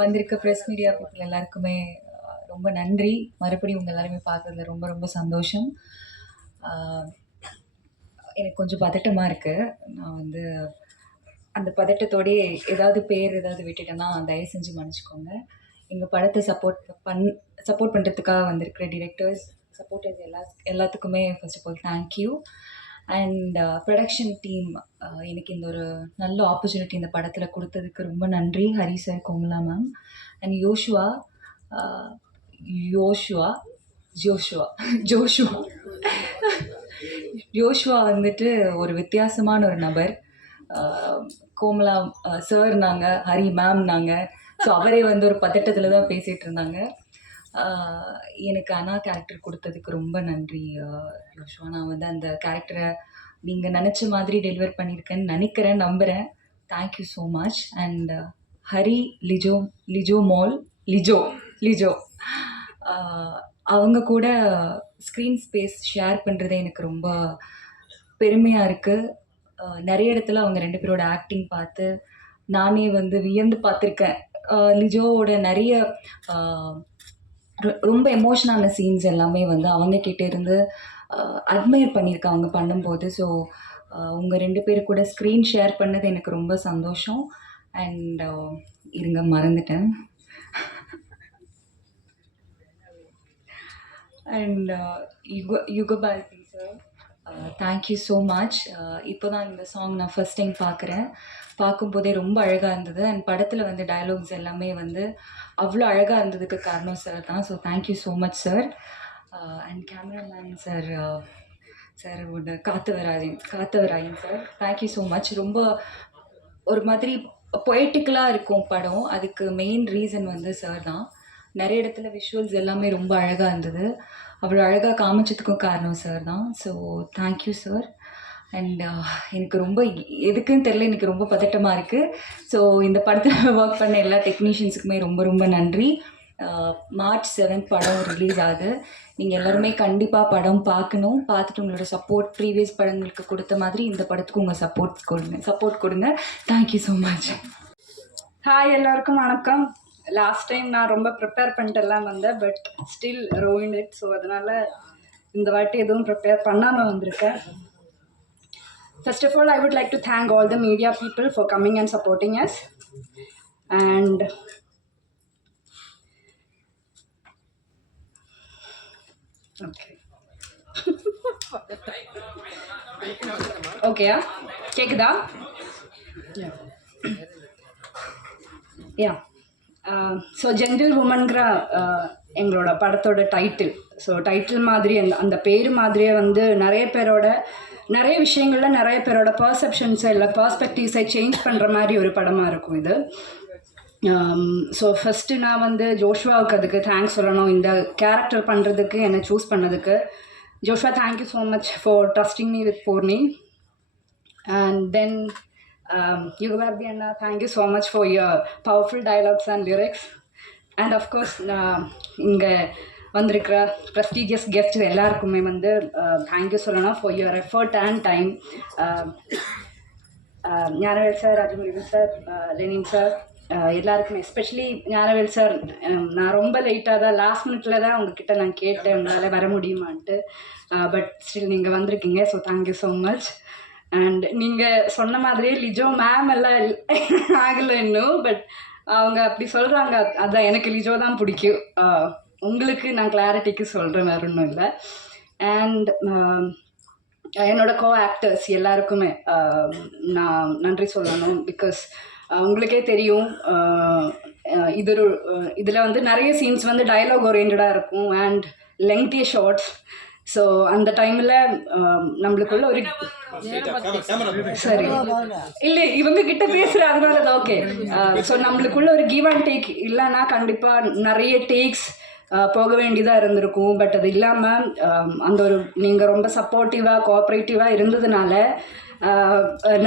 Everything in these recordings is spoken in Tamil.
வந்திருக்க ப்ரெஸ் மீடியா பீப்புள் எல்லாருக்குமே ரொம்ப நன்றி. மறுபடியும் உங்கள் எல்லாருமே பார்க்கறதுல ரொம்ப ரொம்ப சந்தோஷம். எனக்கு கொஞ்சம் பதட்டமாக இருக்குது. நான் வந்து அந்த பதட்டத்தோடயே ஏதாவது பேர் ஏதாவது விட்டுட்டேன்னா தயவு செஞ்சு மன்னிச்சுக்கோங்க. எங்கள் படத்தை சப்போர்ட் பண்ணுறதுக்காக வந்திருக்கிற டிரெக்டர்ஸ், சப்போர்ட்டர்ஸ் எல்லாத்துக்குமே first of all thank you. And production team எனக்கு இந்த ஒரு நல்ல ஆப்பர்ச்சுனிட்டி இந்த படத்தில் கொடுத்ததுக்கு ரொம்ப நன்றி. Hari sir, Komala ma'am and Joshua Joshua வந்துட்டு ஒரு வித்தியாசமான ஒரு நபர். கோமலா சார் நாங்கள், ஹரி மேம் நாங்கள். ஸோ அவரே வந்து ஒரு பதட்டத்தில் தான் பேசிகிட்டு இருந்தாங்க. எனக்கு அனா கேரக்டர் கொடுத்ததுக்கு ரொம்ப நன்றி யோஷுவா. நான் வந்து அந்த கேரக்டரை நீங்கள் நினச்ச மாதிரி டெலிவர் பண்ணியிருக்கேன்னு நினைக்கிறேன், நம்புகிறேன். Thank you so much. And Hari, Lijo அவங்க கூட ஸ்க்ரீன் ஸ்பேஸ் ஷேர் பண்ணுறது எனக்கு ரொம்ப பெருமையாக இருக்குது. நிறைய இடத்துல அவங்க 2 பேரோட ஆக்டிங் பார்த்து நானே வந்து வியந்து பார்த்துருக்கேன். லிஜோவோட நிறைய ரொம்ப எமோஷனான சீன்ஸ் எல்லாமே வந்து அவங்க கிட்டே இருந்து அட்மையர் பண்ணியிருக்கேன் அவங்க பண்ணும்போது. ஸோ உங்கள் 2 பேர் கூட ஸ்க்ரீன் ஷேர் பண்ணது எனக்கு ரொம்ப சந்தோஷம். அண்ட் இருங்க மறந்துட்டேன். And Yugabharathi sir, thank you so much. இப்போ தான் இந்த சாங் நான் ஃபஸ்ட் டைம் பார்க்கும்போதே ரொம்ப அழகாக இருந்தது. அண்ட் படத்தில் வந்து டயலாக்ஸ் எல்லாமே வந்து அவ்வளோ அழகாக இருந்ததுக்கு காரணம் சார் தான். So thank you so much sir. And cameraman sir, Kathavarayan sir, thank you so much. ரொம்ப ஒரு மாதிரி பொயட்டிக்கலாக இருக்கும் படம். அதுக்கு மெயின் ரீசன் வந்து சார் தான். நிறைய இடத்துல விஷுவல்ஸ் எல்லாமே ரொம்ப அழகாக இருந்தது. அவ்வளோ அழகாக காமிச்சதுக்கும் காரணம் சார் தான். So thank you sir. அண்ட் எனக்கு ரொம்ப எதுக்குன்னு தெரில, எனக்கு ரொம்ப பதட்டமாக இருக்குது. ஸோ இந்த படத்தில் ஒர்க் பண்ண எல்லா டெக்னீஷியன்ஸுக்குமே ரொம்ப ரொம்ப நன்றி. மார்ச் 7 படம் ரிலீஸ் ஆகுது. நீங்கள் எல்லாருமே கண்டிப்பாக படம் பார்க்கணும். பார்த்துட்டு உங்களோட சப்போர்ட் ப்ரீவியஸ் படங்களுக்கு கொடுத்த மாதிரி இந்த படத்துக்கு உங்கள் சப்போர்ட் கொடுங்க. Thank you so much. ஹாய், எல்லாருக்கும் வணக்கம். லாஸ்ட் டைம் நான் ரொம்ப ப்ரிப்பேர் பண்ணிட்டுலாம் வந்தேன், பட் ஸ்டில் ரோயின்ட் இட். ஸோ அதனால் இந்த வாட்டி எதுவும் ப்ரிப்பேர் பண்ணாமல் வந்திருக்கேன். First of all, I would like to thank all the media people for coming and supporting us. And okay, கேக்குதா? Yeah. ஸோ ஜென்டில் உமன்கிற எங்களோட படத்தோட டைட்டில். ஸோ டைட்டில் மாதிரி அந்த பேர் மாதிரியே வந்து நிறைய விஷயங்களில் நிறைய பேரோட பர்செப்ஷன்ஸை இல்லை பர்ஸ்பெக்டிவ்ஸை சேஞ்ச் பண்ணுற மாதிரி ஒரு படமாக இருக்கும் இது. ஸோ ஃபஸ்ட்டு நான் வந்து ஜோஷ்வாவுக்கு அதுக்கு தேங்க்ஸ் சொல்லணும். இந்த கேரக்டர் பண்ணுறதுக்கு என்னை சூஸ் பண்ணதுக்கு Joshua, thank you so much for trusting me with Poorni. And then Yugavarthi Anna, thank you so much for your powerful dialogues and lyrics. And of course, இங்கே வந்திருக்கிற ப்ரெஸ்டீஜியஸ் கெஸ்ட் எல்லாருக்குமே வந்து தேங்க்யூ சொல்லணும் for your effort and time. Gnanavel sir, Rajamurugan sir, Lenin sir, எல்லாருக்குமே எஸ்பெஷலி ஞானவேல் சார். நான் ரொம்ப லேட்டாக தான் லாஸ்ட் மினிட்ல தான் உங்ககிட்ட நான் கேட்டேன் உங்களால் வர முடியுமான்ட்டு. பட் ஸ்டில் நீங்கள் வந்திருக்கீங்க. So thank you so much. And நீங்கள் சொன்ன மாதிரியே லிஜோ மேம் எல்லாம் ஆகலை இன்னும், பட் அவங்க அப்படி சொல்கிறாங்க. அதான் எனக்கு லிஜோ தான் பிடிக்கும். உங்களுக்கு நான் கிளாரிட்டிக்கு சொல்கிறேன், வேறு ஒன்றும் இல்லை. அண்ட் என்னோட கோ ஆக்டர்ஸ் எல்லாருக்குமே நான் நன்றி சொல்லணும். பிகாஸ் உங்களுக்கே தெரியும், இதில் வந்து நிறைய சீன்ஸ் வந்து டயலாக் ஓரியன்டாக இருக்கும் அண்ட் லெங்க்திய ஷார்ட்ஸ். ஸோ அந்த டைமில் நம்மளுக்குள்ள ஒரு சரி இல்லை இவங்க கிட்ட பேசுகிற அதனால தான் ஓகே. ஸோ நம்மளுக்குள்ள ஒரு கிவ் அண்ட் டேக் இல்லைன்னா கண்டிப்பாக நிறைய டேக்ஸ் போக வேண்டியதாக இருந்திருக்கும். பட் அது இல்லாமல் அந்த ஒரு நீங்கள் ரொம்ப சப்போர்ட்டிவாக கோஆப்ரேட்டிவாக இருந்ததுனால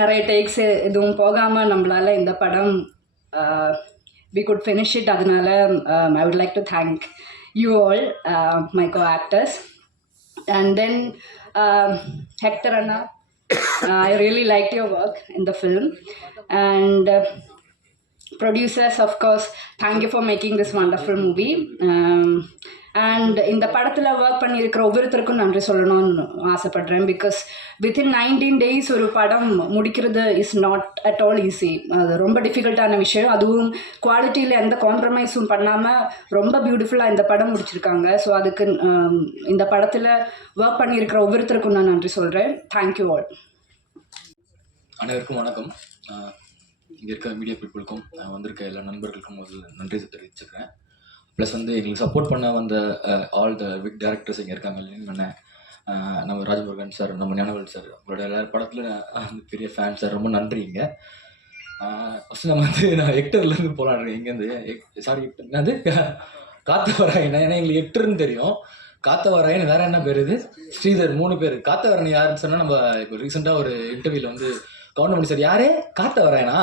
நிறைய டேக்ஸ் எதுவும் போகாமல் நம்மளால் இந்த படம் we could finish it. அதனால I would like to thank you all, my co-actors. And then Hector Anna, I really liked your work in the film. And producers, of course, thank you for making this wonderful movie. And இந்த படத்தில் ஒர்க் பண்ணியிருக்கிற ஒவ்வொருத்தருக்கும் நன்றி சொல்லணும்னு ஆசைப்படுறேன். பிகாஸ் வித்தின் 19 days ஒரு படம் முடிக்கிறது is not at all easy. அது ரொம்ப டிஃபிகல்ட்டான விஷயம். அதுவும் குவாலிட்டியில் எந்த காம்ப்ரமைஸும் பண்ணாமல் ரொம்ப பியூட்டிஃபுல்லாக இந்த படம் முடிச்சிருக்காங்க. ஸோ அதுக்கு இந்த படத்தில் ஒர்க் பண்ணியிருக்கிற ஒவ்வொருத்தருக்கும் நான் நன்றி சொல்கிறேன். Thank you all. அனைவருக்கும் வணக்கம். இங்கே இருக்க மீடியா பீப்புளுக்கும் வந்திருக்க எல்லா நண்பர்களுக்கும் முதல்ல நன்றி தெரிவிச்சுக்கிறேன். ப்ளஸ் வந்து எங்களுக்கு சப்போர்ட் பண்ண வந்த ஆல் த பிக் டேரக்டர்ஸ் இங்கே இருக்காங்க. அண்ணன், நம்ம ராஜமுருகன் சார், நம்ம ஞானவேல் சார், உங்களோட எல்லா படத்தில் பெரிய ஃபேன் சார், ரொம்ப நன்றிங்க. ஃபஸ்ட்டு நம்ம வந்து நான் எக்டர்லேருந்து போகலான்னு இங்கேருந்து சாரி என்னது காத்தவராயன். ஏன்னா எங்களுக்கு எக்டர்னு தெரியும். காத்தவராயன் வேறு என்ன பேர் இது ஸ்ரீதர், 3 பேர். காத்தவராயன் யாருன்னு சொன்னால் நம்ம இப்போ ரீசெண்டாக ஒரு இன்டர்வியூவில் வந்து கவுண்டமணி சார் யாரே காத்தவராயனா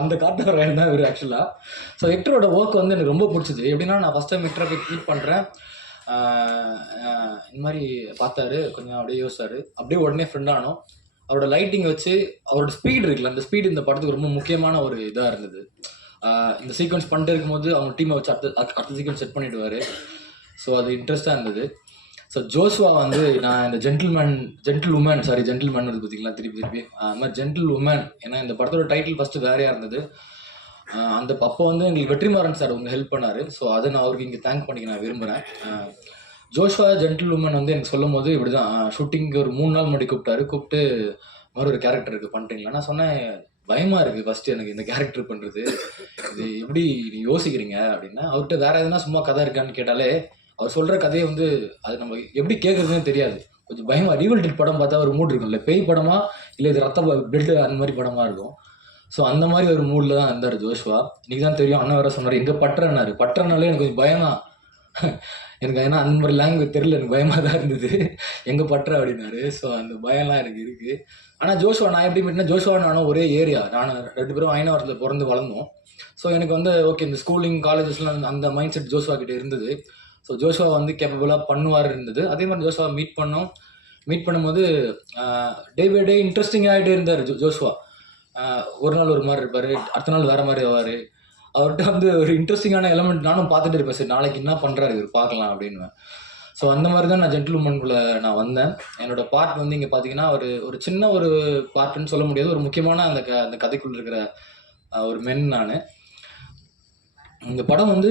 அந்த காத்தவராயன் தான் இவர் ஆக்சுவலாக. ஸோ எக்டரோட ஒர்க் வந்து எனக்கு ரொம்ப பிடிச்சது. எப்படின்னா நான் ஃபஸ்ட் டைம் எக்டரை போய் மீட் பண்ணுறேன். இந்த மாதிரி பார்த்தாரு, கொஞ்சம் அப்படியே யோசிச்சார், அப்படியே உடனே ஃப்ரெண்ட் ஆனோம். அவரோட லைட்டிங் வச்சு அவரோட ஸ்பீட் இருக்குல்ல, அந்த ஸ்பீடு இந்த படத்துக்கு ரொம்ப முக்கியமான ஒரு இதாக இருந்தது. இந்த சீக்வன்ஸ் பண்ணிட்டு இருக்கும்போது அவங்க டீமை வச்சு அடுத்த சீக்வன்ஸ் செட் பண்ணிவிடுவார். ஸோ அது இன்ட்ரெஸ்ட்டாக இருந்தது. ஸோ ஜோஷ்வா வந்து நான் இந்த ஜென்டில் உமன் பார்த்தீங்களா திருப்பி அது மாதிரி ஜென்டில் உமன். ஏன்னா இந்த படத்தோட டைட்டில் ஃபஸ்ட்டு வேறையாக இருந்தது. அப்போ வந்து எங்களுக்கு வெற்றிமாறன் சார் வந்து ஹெல்ப் பண்ணார். ஸோ அதை நான் அவருக்கு இங்கே தேங்க் பண்ணிக்க நான் விரும்புகிறேன். ஜோஷ்வா ஜென்டில் உமன் வந்து எனக்கு சொல்லும் போது இப்படி தான் ஷூட்டிங்க்கு ஒரு 3 நாள் முன்னாடி கூப்பிட்டு மாதிரி ஒரு கேரக்டர் இருக்குது பண்ணுறீங்களா. நான் சொன்னேன் பயமாக இருக்குது ஃபஸ்ட்டு எனக்கு இந்த கேரக்டர் பண்ணுறது, இது எப்படி நீ யோசிக்கிறீங்க அப்படின்னா. அவர்கிட்ட வேறு எதுனா சும்மா கதை இருக்கான்னு கேட்டாலே அவர் சொல்கிற கதையை வந்து அது நம்ம எப்படி கேட்குறதுன்னு தெரியாது. கொஞ்சம் பயமாக ரீவல்டட் படம் பார்த்தா ஒரு மூட் இருக்கும்ல, பேய் படமா இல்லை இது ரத்த பிளட்டு அந்த மாதிரி படமாக இருக்கும். ஸோ அந்த மாதிரி ஒரு மூடில் தான் இருந்தார் ஜோஷ்வா. இன்றைக்கி தான் தெரியும், அண்ணன் வேறு சொன்னார் எங்கே பற்றனாலே எனக்கு கொஞ்சம் பயமாக எனக்கு. ஏன்னா அந்த மாதிரி லாங்குவேஜ் தெரியல, எனக்கு பயமாக தான் இருந்தது. எங்கே பற்ற அப்படின்னாரு. ஸோ அந்த பயம்லாம் எனக்கு இருக்குது. ஆனால் ஜோஷ்வா நான் எப்படி மீட்னா, ஜோஷ்வா நானும் ஒரே ஏரியா, நான் 2 பேரும் ஐநாவரத்தில் பிறந்து வளர்ந்தோம். ஸோ எனக்கு வந்து ஓகே இந்த ஸ்கூலிங் காலேஜஸ்லாம் அந்த மைண்ட் செட் ஜோஷ்வா கிட்டே இருந்தது. ஸோ ஜோஷ்வா வந்து கேப்பபிளாக பண்ணுவார் இருந்தது. அதே மாதிரி ஜோஷ்வா மீட் பண்ணும்போது டே பை டே இன்ட்ரெஸ்டிங் ஆகிட்டே இருந்தார் ஜோஷ்வா. ஒரு நாள் ஒரு மாதிரி இருப்பார், அடுத்த நாள் வேறு மாதிரி ஆவார். அவர்கிட்ட வந்து ஒரு இன்ட்ரெஸ்டிங்கான எலமெண்ட் நானும் பார்த்துட்டு இருப்பேன். சரி நாளைக்கு என்ன பண்ணுறாரு இவர் பார்க்கலாம் அப்படின்னு. ஸோ அந்த மாதிரி தான் நான் ஜென்டில் உமனுக்குள்ளே நான் வந்தேன். என்னோடய பார்ட் வந்து இங்கே பார்த்தீங்கன்னா ஒரு சின்ன ஒரு பார்ட்டுன்னு சொல்ல முடியாது, ஒரு முக்கியமான அந்த கதைக்குள்ளே இருக்கிற ஒரு மென் நான். இந்த படம் வந்து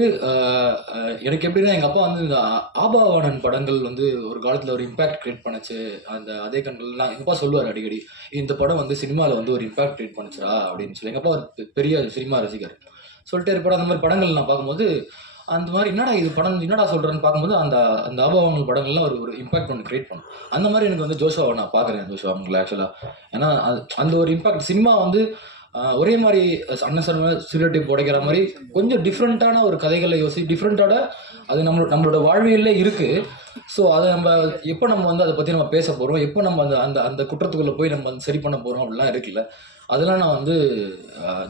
எனக்கு எப்படின்னா, எங்கள் அப்பா வந்து இந்த ஆபாவானன் படங்கள் வந்து ஒரு காலத்தில் ஒரு இம்பேக்ட் க்ரியேட் பண்ணுச்சு. அதே கண்கள்லாம் எங்கள் அப்பா சொல்லுவார் அடிக்கடி, இந்த படம் வந்து சினிமாவில் வந்து ஒரு இம்பேக்ட் க்ரியேட் பண்ணுச்சுரா அப்படின்னு சொல்லி. எங்கள் அப்பா ஒரு பெரிய சினிமா ரசிகர். சொல்லிட்டே இருப்பார். அந்த மாதிரி படங்கள் நான் பார்க்கும்போது அந்த மாதிரி என்னடா சொல்கிறேன்னு பார்க்கும்போது அந்த ஆபாவானல் படங்கள்லாம் ஒரு இம்பேக்ட் ஒன்று க்ரியேட் பண்ணும். அந்த மாதிரி எனக்கு வந்து ஜோஷ்வாவை நான் பார்க்குறேன். ஜோஷ்வா அவங்களை ஆக்சுவலாக ஏன்னா அந்த ஒரு இம்பேக்ட் சினிமா வந்து ஒரே மாதிரி அண்ணன் ஸ்டீரியோடைப் உடைக்கிற மாதிரி கொஞ்சம் டிஃப்ரெண்ட்டான ஒரு கதைகளை டிஃப்ரெண்ட்டோட அது நம்மளோட வாழ்வியல்ல இருக்குது. ஸோ அதை எப்போ நம்ம வந்து அதை பற்றி நம்ம பேச போகிறோம், எப்போ நம்ம அந்த குற்றத்துக்குள்ளே போய் நம்ம வந்து சரி பண்ண போகிறோம் அப்படிலாம் இருக்குல்ல. அதெல்லாம் நான் வந்து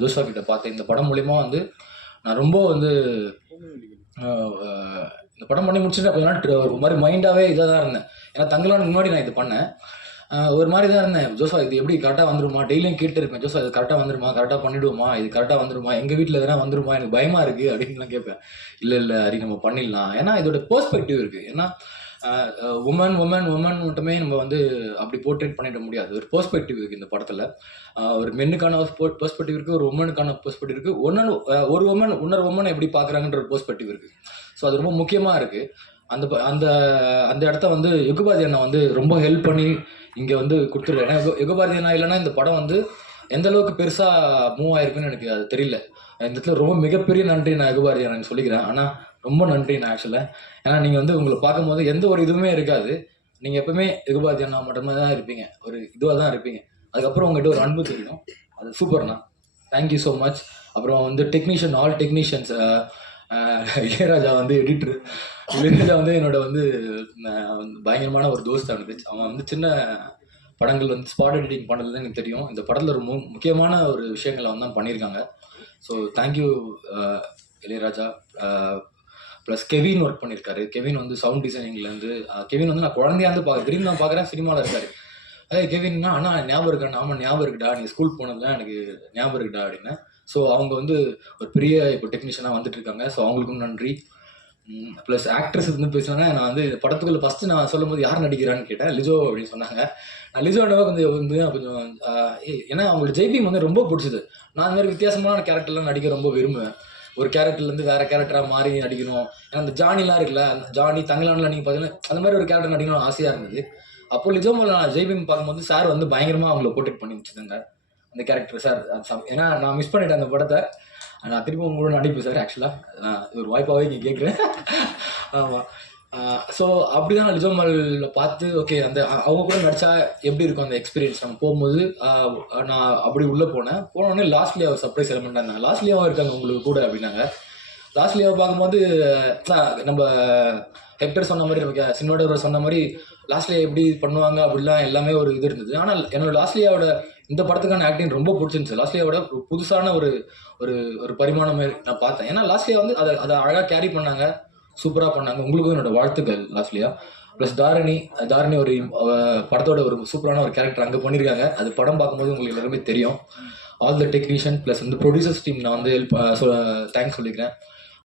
ஜோஷ்வா கிட்ட பார்த்தேன். இந்த படம் மூலிமா வந்து நான் ரொம்ப வந்து இந்த படம் பண்ணி முடிச்சுட்டு கொஞ்ச நாள் ஒரு மாதிரி மைண்டாகவே இதாக தான் இருந்தேன். ஏன்னா தங்கலானுக்கு முன்னாடி நான் இது பண்ணேன். ஒரு மாதிரி தான் இருந்தேன். ஜோஷ்வா இது எப்படி கரெக்டாக வந்துருமா, டெய்லியும் கேட்டு இருப்பேன். ஜோஷ்வா இது கரெக்டாக வந்துருமா, கரெக்டாக பண்ணிவிடுவோமா, இது கரெக்டாக வந்துருமா, எங்கள் வீட்டில் எதனா வந்துருமா, எனக்கு பயமாக இருக்குது அப்படின்லாம் கேட்பேன். இல்லை ஹரி நம்ம பண்ணிடலாம். ஏன்னா இதோட பெர்ஸ்பெக்டிவ் இருக்குது. ஏன்னா உமன் மட்டுமே நம்ம வந்து அப்படி போர்ட்ரேட் பண்ணிட முடியாது. ஒரு பெர்ஸ்பெக்டிவ் இருக்குது இந்த படத்தில். ஒரு மென்னுக்கான பெர்ஸ்பெக்டிவ் இருக்குது, ஒரு உமனுக்கான பெர்ஸ்பெக்டிவ் இருக்குது, ஒரு உமன் இன்னொரு உமனை எப்படி பார்க்குறாங்கன்ற ஒரு பெர்ஸ்பெக்டிவ் இருக்குது. ஸோ அது ரொம்ப முக்கியமாக இருக்குது. அந்த இடத்த வந்து யுகபாரதி அண்ணா வந்து ரொம்ப ஹெல்ப் பண்ணி இங்கே வந்து கொடுத்துருக்காரு. ஏன்னா யுகபாரதி அண்ணா இல்லைன்னா இந்த படம் வந்து எந்த அளவுக்கு பெருசாக மூவ் ஆயிருக்குன்னு எனக்கு அது தெரியல. இந்த இடத்துல ரொம்ப மிகப்பெரிய நன்றி நான் யுகபாரதி அண்ணா சொல்லிக்கிறேன். ஆனால் ரொம்ப நன்றி நான் ஆக்சுவலாக. ஏன்னா நீங்கள் வந்து உங்களை பார்க்கும்போது எந்த ஒரு இதுவுமே இருக்காது. நீங்கள் எப்பவுமே யுகபாரதி அண்ணா மட்டுமே தான் இருப்பீங்க, ஒரு இதுவாக தான் இருப்பீங்க. அதுக்கப்புறம் உங்கள்கிட்ட ஒரு அன்பு தெரியும், அது சூப்பர்ண்ணா. Thank you so much. அப்புறம் வந்து ஆல் டெக்னீஷியன்ஸ், இளையராஜா வந்து எடிட்ரு. இளையராஜா வந்து என்னோட வந்து பயங்கரமான ஒரு தோஸ்த் அவனுக்கு. அவன் வந்து சின்ன படங்கள் வந்து ஸ்பாட் எடிட்டிங் பண்ணது எனக்கு தெரியும். இந்த படத்தில் ஒரு முக்கியமான ஒரு விஷயங்களை வந்து தான் பண்ணியிருக்காங்க. So thank you Ilaiyaraaja. Plus Kevin work பண்ணியிருக்காரு. கெவின் வந்து சவுண்ட் டிசைனிங்லேருந்து கெவின் வந்து நான் குழந்தையாந்து திடீர்னு நான் பார்க்குறேன் சினிமாவில் இருக்கார். கெவின்னா அண்ணா ஞாபகம் இருக்கா, ஆமாம் ஞாபகம் இருக்குடா, நீ ஸ்கூல் போனதுலாம் எனக்கு ஞாபகம் இருக்குடா அப்படின்னு. ஸோ அவங்க வந்து ஒரு பெரிய இப்போ டெக்னீஷியனாக வந்துட்டு இருக்காங்க. ஸோ அவங்களுக்கும் நன்றி. ப்ளஸ் ஆக்ட்ரஸ் வந்து பேசுனாங்க. நான் வந்து இந்த படத்துக்குள்ள ஃபஸ்ட்டு நான் சொல்லும்போது யார் நடிக்கிறான்னு கேட்டேன். லிஜோ அப்படின்னு சொன்னாங்க. நான் லிஜோனவே கொஞ்சம் ஏன்னா அவங்களுக்கு ஜெய்பீம் வந்து ரொம்ப பிடிச்சது. நான் இந்த மாதிரி வித்தியாசமான கேரக்டர்லாம் நடிக்க ரொம்ப விரும்புவேன். ஒரு கேரக்டர்லேருந்து வேறு கேரக்டராக மாறி நடிக்கணும். ஏன்னா அந்த ஜானிலாம் இருக்குல்ல, அந்த ஜானி தங்கலானில் நீங்கள் பார்த்தீங்கன்னா அந்த மாதிரி ஒரு கேரக்டர் நடிக்கணும்னு ஆசையாக இருந்தது. அப்போ லிஜோவில் நான் ஜெய்பீம் பார்க்கும்போது சார் வந்து பயங்கரமாக அவங்கள போர்ட்ரேட் பண்ணி வச்சுருந்தாங்க அந்த கேரக்டர். சார் ஏன்னா நான் மிஸ் பண்ணிட்டேன் அந்த படத்தை. நான் திரும்ப உங்களோட நடிப்பேன் சார். ஆக்சுவலாக ஒரு வாய்ப்பாகவே இங்கே கேட்குறேன். ஆமாம். ஸோ அப்படி தான் லிஜோமலில் பார்த்து ஓகே அந்த அவங்க கூட நடித்தா எப்படி இருக்கும் அந்த எக்ஸ்பீரியன்ஸ் நம்ம போகும்போது நான் அப்படி உள்ளே போனோடனே லாஸ்ட்லேயே அவர் சர்ப்ரைஸ் எலமெண்ட்டாக இருந்தாங்க. லாஸ்ட்லேயும் இருக்காங்க உங்களுக்கு கூட அப்படின்னாங்க. லாஸ்ட்லேயே பார்க்கும்போது நம்ம ஹெக்டர் சொன்ன மாதிரி, நம்ம சினிமாட்டோகிராஃபர் சொன்ன மாதிரி லாஸ்ட்லேயே எப்படி பண்ணுவாங்க அப்படிலாம் எல்லாமே ஒரு இது இருந்தது. ஆனால் என்னோட லாஸ்ட்லியாவோட இந்த படத்துக்கான ஆக்டிங் ரொம்ப பிடிச்சிருந்துச்சு. லாஸ்ட்லியாவோட புதுசான ஒரு ஒரு ஒரு பரிமாணம் நான் பார்த்தேன். ஏன்னா லாஸ்ட்லியா வந்து அதை அழகாக கேரி பண்ணாங்க, சூப்பராக பண்ணாங்க. உங்களுக்கும் என்னோட வாழ்த்துக்கள் லாஸ்ட்லியா. ப்ளஸ் தாரணி ஒரு படத்தோட ஒரு சூப்பரான ஒரு கேரக்டர் அங்கே பண்ணியிருக்காங்க. அது படம் பார்க்கும்போது உங்களுக்கு எல்லாருமே தெரியும். ஆல் த டெக்னீஷியன் ப்ளஸ் வந்து ப்ரொடியூசர்ஸ் டீம் நான் வந்து தேங்க்ஸ் சொல்லிக்கிறேன்.